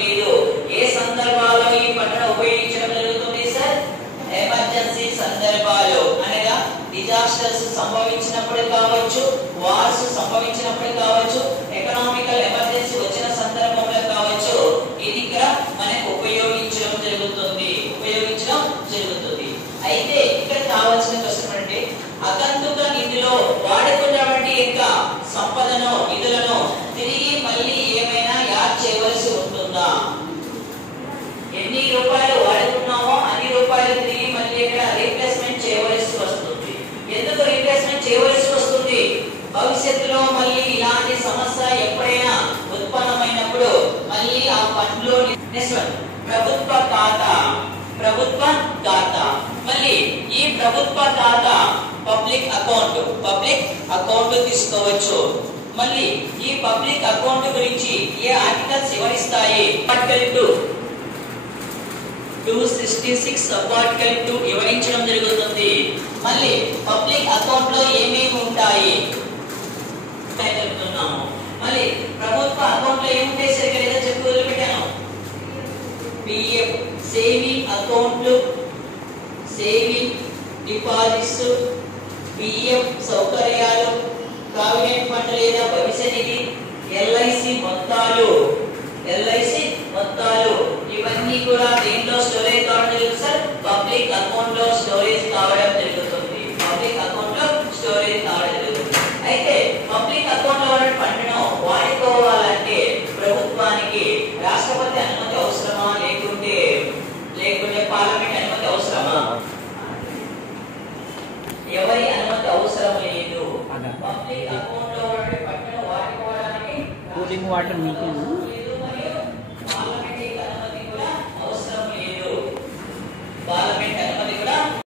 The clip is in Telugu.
లేదు. ఏ సందర్భాల్లో ఈ పన్నును ఉపయోగించడం జరుగుతుంది సార్? ఎమర్జెన్సీ సందర్భాలు అనగా డిజాస్టర్స్ సంభవించినప్పుడు కావచ్చు, వార్స్ సంభవించినప్పుడు కావచ్చు, ఎకనామికల్ ఎమర్జెన్సీ వచ్చిన సందర్భంలో కావచ్చు, ఇది ఇక్కడ మనకు ఉపయోగించడం జరుగుతుంది. అయితే ఇక్కడ కావాల్సిన క్వశ్చన్ అంటే అకంతుక నిధిలో వాడుకున్నటువంటి యొక్క సంపదను నిధులను తిరిగి మళ్ళీ ఏమైనా యాడ్ చేయవలసి ఉంటుందా? ఎన్ని రూపాయలు వాడుకున్నామో అన్ని రూపాయలు తిరిగి మళ్ళీ ఇక్కడ రీప్లేస్మెంట్ చేయవలసి వస్తుంది. ఎందుకు రీప్లేస్మెంట్ చేయవలసి వస్తుంది? భవిష్యత్తులో మళ్ళీ ఇలాంటి సమస్య ఎప్పుడైనా ఉత్పన్నమైనప్పుడు మళ్ళీ ఆ ఫండ్లో ప్రభుత్వ ఖాతా మళ్ళీ ఈ ప్రభుత్వ ఖాతా పబ్లిక్ అకౌంట్ తీసుకోవచ్చు. మళ్ళీ ఈ పబ్లిక్ అకౌంట్ గురించి ఏ ఆర్టికల్స్ వివరిస్తాయి? ఆర్టికల్ 266 సబ్ ఆర్టికల్ 2 వివరించడం జరుగుతుంది. మళ్ళీ పబ్లిక్ అకౌంట్ లో ఏమేమి ఉంటాయి చెప్తున్నాము. మళ్ళీ ప్రభుత్వ అకౌంట్ లో ఏముంటాయి సరిగ్గా లేదా చెప్పి వదిలిపెట్టాను. పిఎఫ్ సేవింగ్ అకౌంట్లు, సేవింగ్ డిపాజిట్స్, పిఎఫ్ సౌకర్యాలు, ప్రావిడెంట్ ఫండ్ లేదా భవిష్య నిధి, ఎల్ఐసి మొత్తాలు ఇవన్నీ కూడా దేంట్లో స్టోరేజ్ కావడం జరుగుతుంది సార్? పబ్లిక్ అకౌంట్ లో స్టోరేజ్ కావడం జరుగుతుంది. అయితే పబ్లిక్ అకౌంట్ లో ఉన్న ఫండ్ను వాడుకోవాలంటే ప్రభుత్వానికి రాష్ట్రపతి అనుమతి అవసరమా లేకుంటే పార్లమెంట్ అనుమతి అవసరమా? ఎవరి అనుమతి అవసరం లేదు. పబ్లిక్ అకౌంట్ లో ఉన్న ఫండ్ను వాడుకోవడానికి కూలింగ్ వాటర్ మీకేనా?